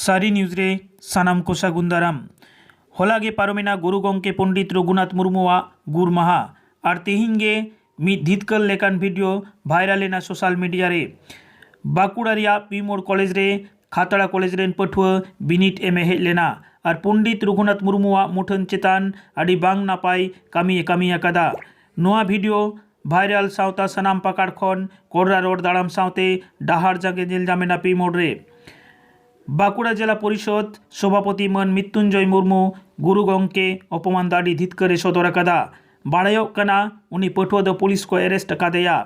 सारी न्यूज़ रे सानाम को सागुन होलागे पारमेना गुरु गंके पंडित रघुनाथ मुर्मुआ गुर माहा और तेहिंगे मिद धितकल लेकान भिडियो भाइराल लेना सोशल मीडिया रे बाकुड़ा पी मोड़ कॉलेज रे खातड़ा कॉलेज रेन पठुआ बिनिट एम हेज लेना और पंडित रघुनाथ मुर्मुआ मुठन चेतान आदि बांग नापाय कामी अकादा नोआ भिडियो भाइराल सावता सनाम पाकाड़ खन कोर्रा रोड दाड़ाम सावते डाहार जागे नेल जामेना पी मोड़ रे बाकुड़ा जिला परिषद सभापति मन मृत्युंजय मुर्मू गुरु गंके अपमान दाड़ी धितकरे सदर अकादा बाड़ायोग कना उनी पठुआ दो पुलिस को एरेस्ट अकादेया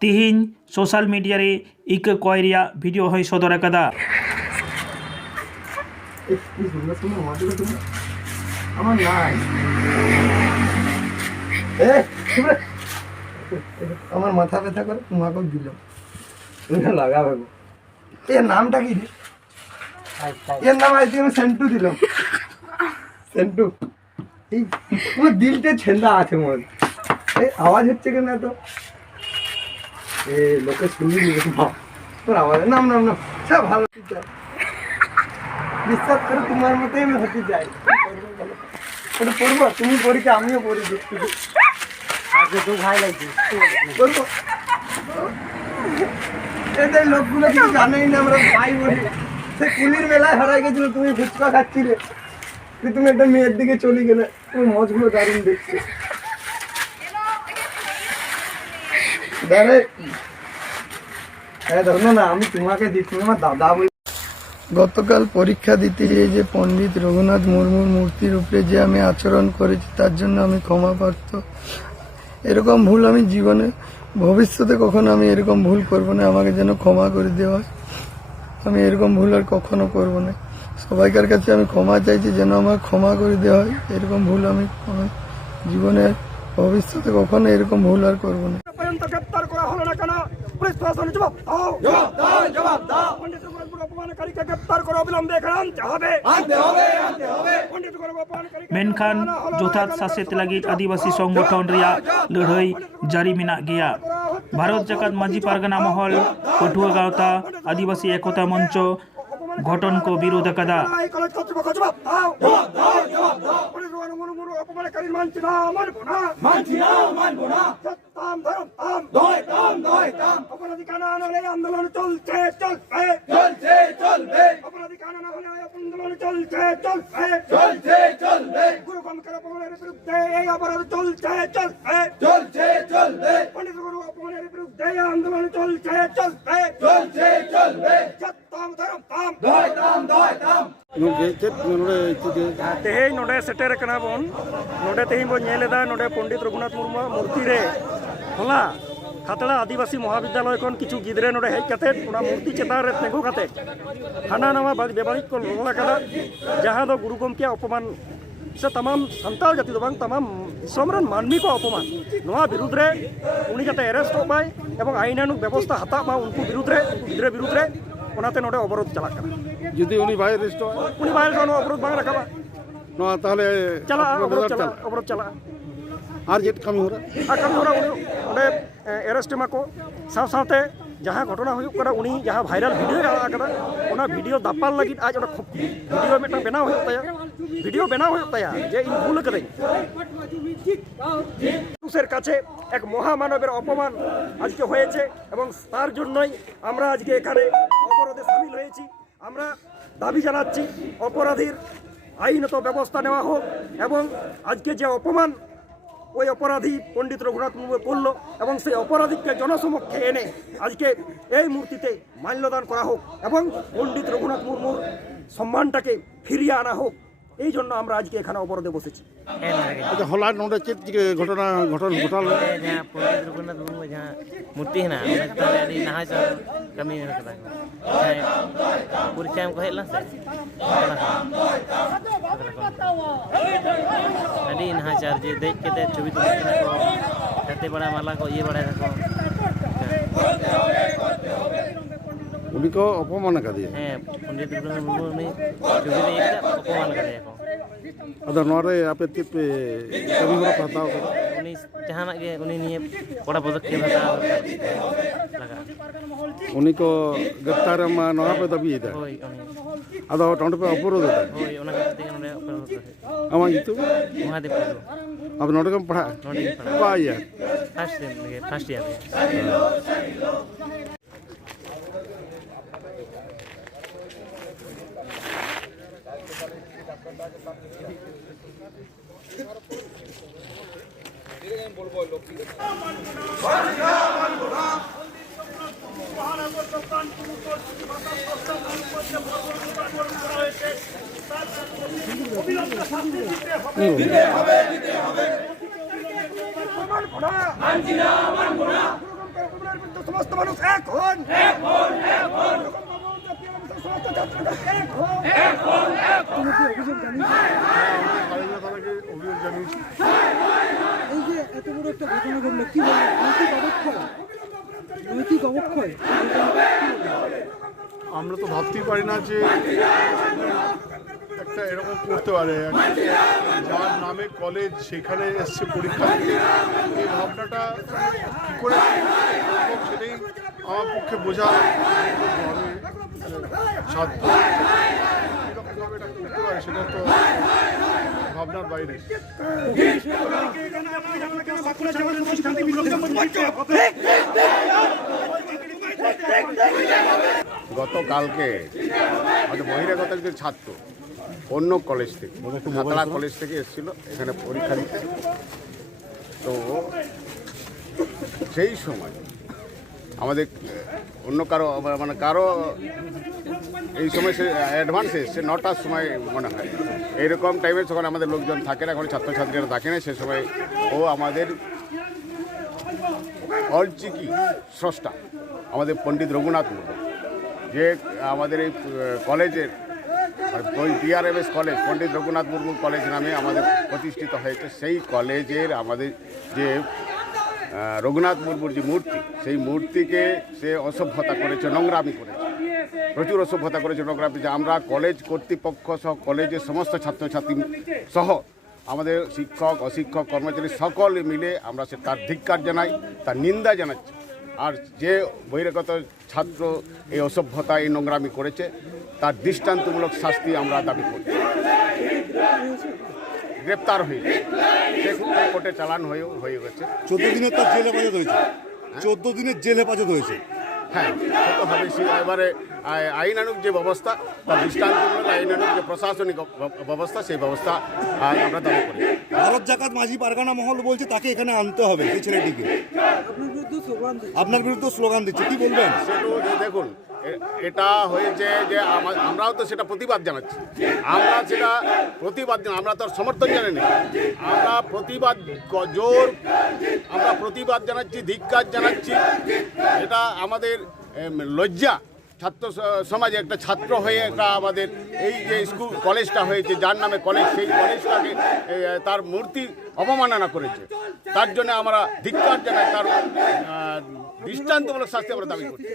तेहिं सोशल मीडिया रे इक कयरिया भिडियो हय सदर अकादा আমার মাথা ব্যথা করে তোমাকেও দিল তুমি লাগাবে এর নামটা কি রে এর নাম আজকে আমি সেন্টু দিলাম সেন্টু এই তোমার দিলটা ছেন্দা আছে মন এই আওয়াজ হচ্ছে কেন এত এ লোকে শুনলি তোর আওয়াজ নাম নাম নাম সব ভালো চাই বিশ্বাস করে তোমার মতোই আমি হতে চাই ওটা পড়বো তুমি পড়িকে আমিও পড়ি দেখছি আজকে তো ভাই লাগছে পড়বো এদের লোকগুলো কিছু জানেই না আমরা ভাই বলি সে কুলির মেলায় হারাই গেছিল তুমি ফুচকা খাচ্ছিলে তুমি একটা মেয়ের দিকে চলে গেলে তুমি মজগুলো দারুণ দেখছে ধরো না আমি তোমাকে দিচ্ছি আমার দাদা বলি গতকাল পরীক্ষা দিতে গিয়ে যে পণ্ডিত রঘুনাথ মুর্মুর মূর্তির উপরে যে আমি আচরণ করেছি তার জন্য আমি ক্ষমা প্রার্থী এরকম ভুল আমি জীবনে ভবিষ্যতে কখনো আমি এরকম ভুল করব না আমাকে যেন ক্ষমা করে দেওয়া হয় আমি এরকম ভুল আর কখনো করব না সবাইকার কাছে আমি ক্ষমা চাইছি যেন আমার ক্ষমা করে দেওয়া হয় এরকম ভুল আমি জীবনে ভবিষ্যতে কখনো এরকম ভুল আর করব না গ্রেপ্তার করা হলো না কেন পুলিশ প্রশাসন জবাব দাও পণ্ডিত রঘুনাথ অপমানকারীকে গ্রেপ্তার করে অবিলম্বে এখানে আনতে হবে পণ্ডিত রঘুনাথ অপমানকারী मेनखान जोथात सासेत लगित आदिवासी संगठन रिया लड़ाई जारी मेना गया भारत जाकात माझी पारगना महल पठुआ गावता आदिवासी एकता मंच घटन को विरोध अकादा আন্দোলন চলছে গুরু গঙ্কের অপমানের বিরুদ্ধে এই অপরাধ চলছে পণ্ডিত গুরু অপমানের বিরুদ্ধে আন্দোলন চলছে तेहें नोडे सेटेर कना बोन नोडे तेहिं बो नेलेदा नोडे पंडित रघुनाथ मुर्मू मूर्ति रे होला खातड़ा आदिवासी महाविद्यालय खन किछु गिद्रे नोडे हेज काते ओना मूर्ति चेतान रे तेंगु काते हाना नवा बेबारिक को रोल कादा जहां दो गुरु गंके अपमान से तमाम संताल जाति दो बांग तमाम दिसमरन मानवी को अपमान नोआ विरुद्ध रे उनी जाते अरेस्ट होबाय एवं आईनानुक व्यवस्था हता मा उनको विरुद्ध रे गिद्रे विरुद्ध रे ओनाते नोडे अवरोध चला कना যদি উনি বাইরে রেস্ট হয় उनी बाहर जानो अवरोध बांग रखाबा না তাহলে चला अवरोध चला আর যেটা কামি হরা आकम होरा उनी अरेस्ट माको साथे जहाँ घटना हुई करा उनी जहाँ भाइरल वीडियो आकदा ओना वीडियो दापाल लगी आज ओना वीडियो मेटा बनाव होय ताया वीडियो बनाव होय ताया जे इन भूल करें মানুষের কাছে এক মহামানবের অপমান আজকে হয়েছে এবং তার জন্যই আমরা আজকে এখানে অবরোধে সামিল হয়েছি আমরা দাবি জানাচ্ছি অপরাধীর আইনত ব্যবস্থা নেওয়া হোক এবং আজকে যে অপমান ওই অপরাধী পণ্ডিত রঘুনাথ মুর্মু করল এবং সেই অপরাধীকে জনসমক্ষে এনে আজকে এই মূর্তিতে মাল্যদান করা হোক এবং পণ্ডিত রঘুনাথ মুর্মুর সম্মানটাকে ফিরিয়ে আনা হোক এই জন্য আমরা আজকে এখানে অবরোধে বসেছি আচ্ছা হলা নোডে চেত ঘটনা ঘটল जहाँ पंडित रघुनाथ मुर्मू जहाँ मूर्ति है ना अभी नहाचार कमी परीक्षा में कहला से अभी नहाचार जे देख के छवि तो खाते बड़ा माला को ये बड़ा उनको अपमान कर दिया ᱦᱮᱸ ᱯᱚᱱᱰᱤᱛ ᱨᱚᱜᱷᱩᱱᱟᱛᱷ ᱢᱩᱨᱢᱩ ᱩᱱᱤ ᱪᱷᱚᱵᱤ ᱨᱮ ᱤᱭᱟᱹ ᱠᱟᱛᱮ ᱚᱯᱚᱢᱟᱱ ᱠᱟᱫᱮᱭᱟᱠᱚ अदर नोरे आपे चेत पे कमी होरा हताव उनी जहानाक गे उनी निये कड़ा पदक्षेप हताव लगा उन्हीं को गिरफ्तार में नवा पे दबी था होय उनी अदो टोंड पे अवरोध होता होय ओना खातिर तेगे नोडे अपरोध अमा इतु महादेव टुडू अब नोटे कम पढ़ा नोडे पड़ा पा यार फर्स्ट ईयर रे সমস্ত মানুষ এক হন এই যে এত বড় একটা ঘটনা ঘটলো কি বলবো নৈতিক অবক্ষয় আমরা তো ভাবতেই পারি না যে একটা এরকম করতে পারে যার নামে কলেজ সেখানে এসছে পরীক্ষা দিতে এই ভাবনাটা কী করে সম্ভব সেটাই আমার পক্ষে বোঝা ছাত্র এরকমভাবে এটা করতে পারে সেটা তো ভাবনার বাইরে। গতকালকে আমাদের বহিরাগত একজন ছাত্র অন্য কলেজ থেকে খাতড়া কলেজ থেকে এসেছিল এখানে পরীক্ষা দিতে। তো সেই সময় আমাদের অন্য কারো এই সময় সে অ্যাডভান্স এসছে 9টার সময় মনে হয় এইরকম টাইমে যখন আমাদের লোকজন থাকে না, এখন ছাত্রছাত্রীরা থাকে না, সে সময় ও আমাদের অলচিকি স্রষ্টা আমাদের পণ্ডিত রঘুনাথ মুর্মু, যে আমাদের এই কলেজের PRMS কলেজ পণ্ডিত রঘুনাথ মুর্মু কলেজ নামে আমাদের প্রতিষ্ঠিত হয়েছে, সেই কলেজের আমাদের যে রঘুনাথ মুর্মুর যে মূর্তি, সেই মূর্তিকে সে অসভ্যতা করেছে, নোংরামি করেছে, প্রচুর অসভ্যতা করেছে, নোংরামি। যে আমরা কলেজ কর্তৃপক্ষ সহ কলেজের সমস্ত ছাত্রছাত্রী সহ আমাদের শিক্ষক অশিক্ষক কর্মচারী সকলে মিলে আমরা তার ধিক্কার জানাই, তার নিন্দা জানাচ্ছি। আর যে বহিরাগত ছাত্র এই অসভ্যতা এই নোংরামি করেছে তার দৃষ্টান্তমূলক শাস্তি আমরা দাবি করি। গ্রেপ্তার হয়েছে, সে কোর্টে চালান হয়ে গেছে। 14 দিনের তার জেল হেফাজত হয়েছে, 14 দিনের জেল হেফাজত হয়েছে। হ্যাঁ, সে তো হবে। এবারে আইনানুগ যে ব্যবস্থা, তার দৃষ্টান্তমূলক আইনানুগ যে প্রশাসনিক ব্যবস্থা, সেই ব্যবস্থা আমরা দাবি করি। ভারত জাকাত মাঝি পারগানা মহল বলছে তাকে এখানে আনতে হবে, এই ছেলেটিকে। আপনার বিরুদ্ধে স্লোগান দিচ্ছে, কি বলবেন? সেটা দেখুন, এটা হয়েছে যে আমরাও তো সেটা প্রতিবাদ জানাচ্ছি, আমরা তো সমর্থন জানাই না, আমরা প্রতিবাদ জানাচ্ছি, ধিক্কার জানাচ্ছি। এটা আমাদের লজ্জা, ছাত্র সমাজে একটা ছাত্র হয়ে একটা আমাদের এই যে স্কুল কলেজটা হয়েছে, যার নামে কলেজ, সেই কলেজটাকে তার মূর্তি অবমাননা করেছে, তার জন্য আমরা ধিক্কার জানাই, তার দৃষ্টান্তমূলক শাস্তি আমরা দাবি করছি।